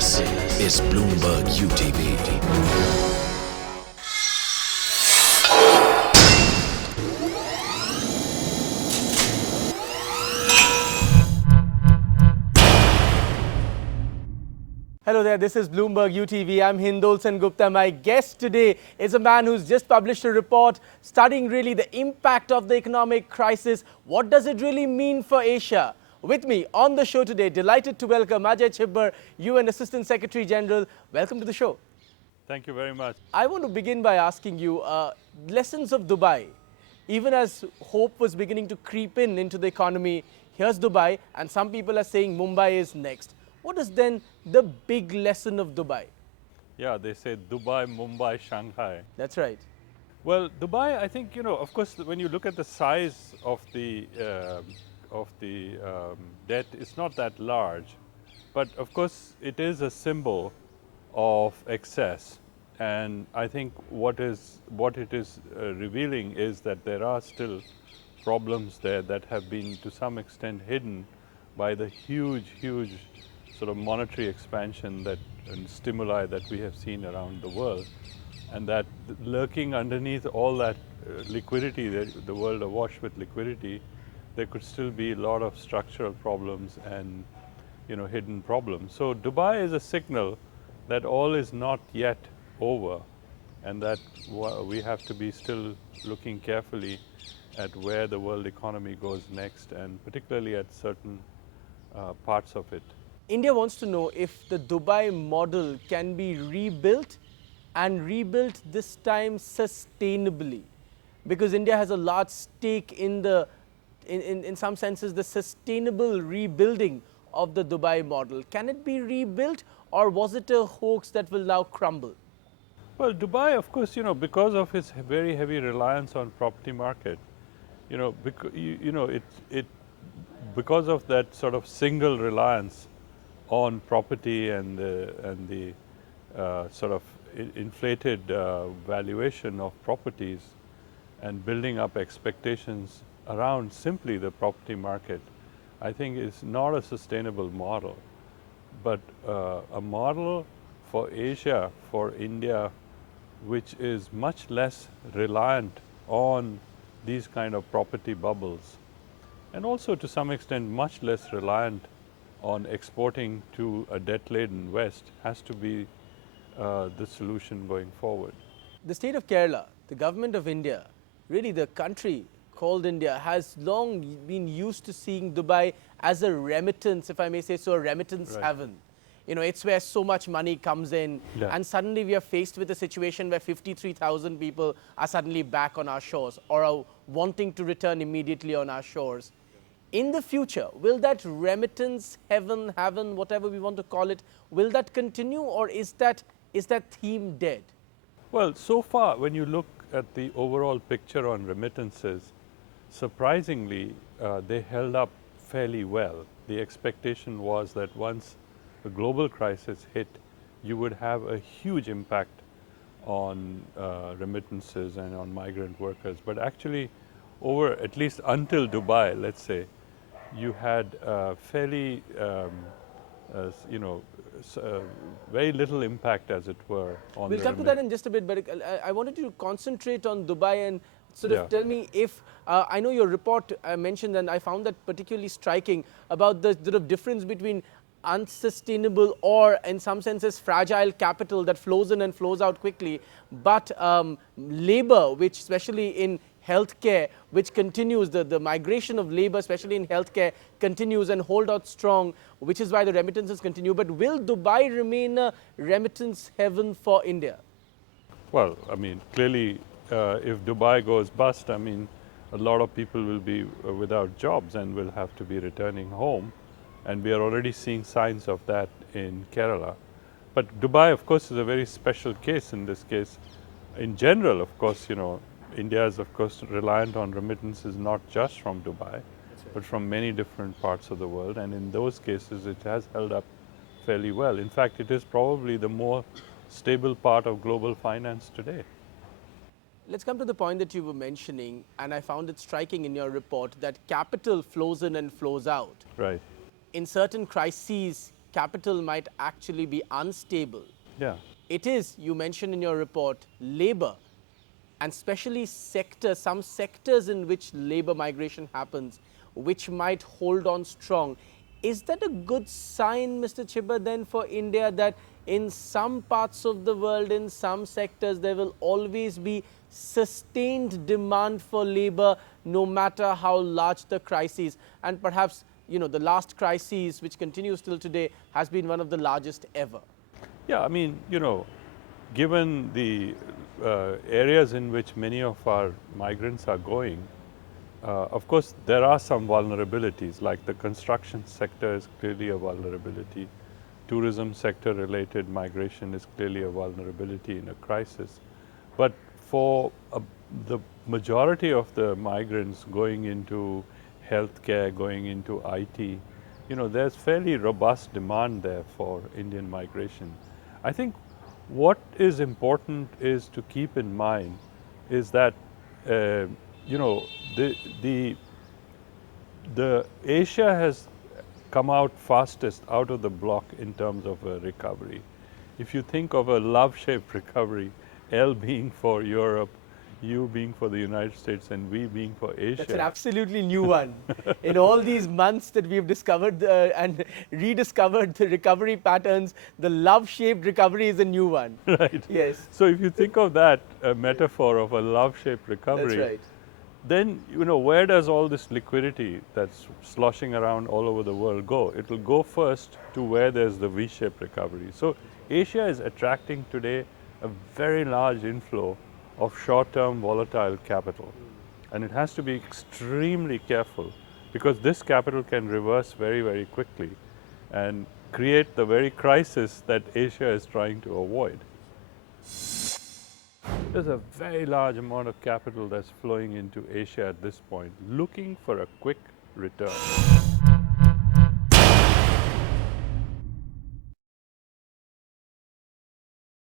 This is Bloomberg UTV. Hello there, this is Bloomberg UTV. I'm Hindol Sengupta. My guest today is a man who's just published a report studying really the impact of the economic crisis. What does it really mean for Asia? With me on the show today, delighted to welcome Ajay Chhibber, UN Assistant Secretary General. Welcome to the show. Thank you very much. I want to begin by asking you, lessons of Dubai. Even as hope was beginning to creep into the economy, here's Dubai, and some people are saying Mumbai is next. What is then the big lesson of Dubai? Yeah, they say Dubai, Mumbai, Shanghai. That's right. Well, Dubai, I think, of course, when you look at the size of the debt, it's not that large. But of course, it is a symbol of excess. And I think what it is revealing is that there are still problems there that have been to some extent hidden by the huge sort of monetary expansion and stimuli that we have seen around the world. And that lurking underneath all that liquidity, the world awash with liquidity, there could still be a lot of structural problems and hidden problems. So Dubai is a signal that all is not yet over, and that we have to be still looking carefully at where the world economy goes next, and particularly at certain parts of it. India wants to know if the Dubai model can be rebuilt and rebuilt this time sustainably, because India has a large stake in in some senses the sustainable rebuilding of the Dubai model. Can it be rebuilt, or was it a hoax that will now crumble? Well, Dubai, of course, because of its very heavy reliance on property market, because of that sort of single reliance on property and the sort of inflated valuation of properties and building up expectations around simply the property market, I think is not a sustainable model. But a model for Asia, for India, which is much less reliant on these kind of property bubbles, and also to some extent much less reliant on exporting to a debt-laden West, has to be the solution going forward. The state of Kerala, the government of India, really the country called India, has long been used to seeing Dubai as a remittance, if I may say so, a remittance heaven. It's where so much money comes in, and suddenly we are faced with a situation where 53,000 people are suddenly back on our shores or are wanting to return immediately on our shores. In the future, will that remittance heaven, whatever we want to call it, will that continue, or is that theme dead? Well, so far, when you look at the overall picture on remittances, surprisingly, they held up fairly well. The expectation was that once the global crisis hit, you would have a huge impact on remittances and on migrant workers. But actually, over at least until Dubai, let's say, you had fairly, very little impact, as it were, on We'll come to that in just a bit, but I wanted you to concentrate on Dubai and sort of tell me if, I know your report mentioned, and I found that particularly striking, about the sort of difference between unsustainable or, in some senses, fragile capital that flows in and flows out quickly, but labor, which especially in healthcare, which continues, the migration of labor, especially in healthcare, continues and hold out strong, which is why the remittances continue. But will Dubai remain a remittance heaven for India? Well, I mean, clearly, if Dubai goes bust, I mean, a lot of people will be without jobs and will have to be returning home. And we are already seeing signs of that in Kerala. But Dubai, of course, is a very special case in this case. In general, of course, India is, of course, reliant on remittances not just from Dubai, but from many different parts of the world. And in those cases, it has held up fairly well. In fact, it is probably the more stable part of global finance today. Let's come to the point that you were mentioning, and I found it striking in your report, that capital flows in and flows out. Right. In certain crises, capital might actually be unstable. Yeah. It is, you mentioned in your report, labor, and especially some sectors in which labor migration happens, which might hold on strong. Is that a good sign, Mr. Chhibber, then for India, that in some parts of the world, in some sectors, there will always be sustained demand for labor, no matter how large the crises? And perhaps, the last crisis, which continues till today, has been one of the largest ever. Yeah, I mean, given the areas in which many of our migrants are going, of course, there are some vulnerabilities, like the construction sector is clearly a vulnerability. Tourism sector related migration is clearly a vulnerability in a crisis. But for the majority of the migrants going into healthcare, going into IT, there's fairly robust demand there for Indian migration. I think what is important is to keep in mind is that the Asia has come out fastest out of the block in terms of a recovery. If you think of a love-shaped recovery, L being for Europe, U being for the United States, and V being for Asia. That's an absolutely new one. In all these months that we've discovered and rediscovered the recovery patterns, the love-shaped recovery is a new one. Right. Yes. So if you think of that metaphor of a love-shaped recovery, that's right. Then, where does all this liquidity that's sloshing around all over the world go? It will go first to where there's the V-shaped recovery. So Asia is attracting today a very large inflow of short-term volatile capital. And it has to be extremely careful, because this capital can reverse very, very quickly and create the very crisis that Asia is trying to avoid. There's a very large amount of capital that's flowing into Asia at this point, looking for a quick return.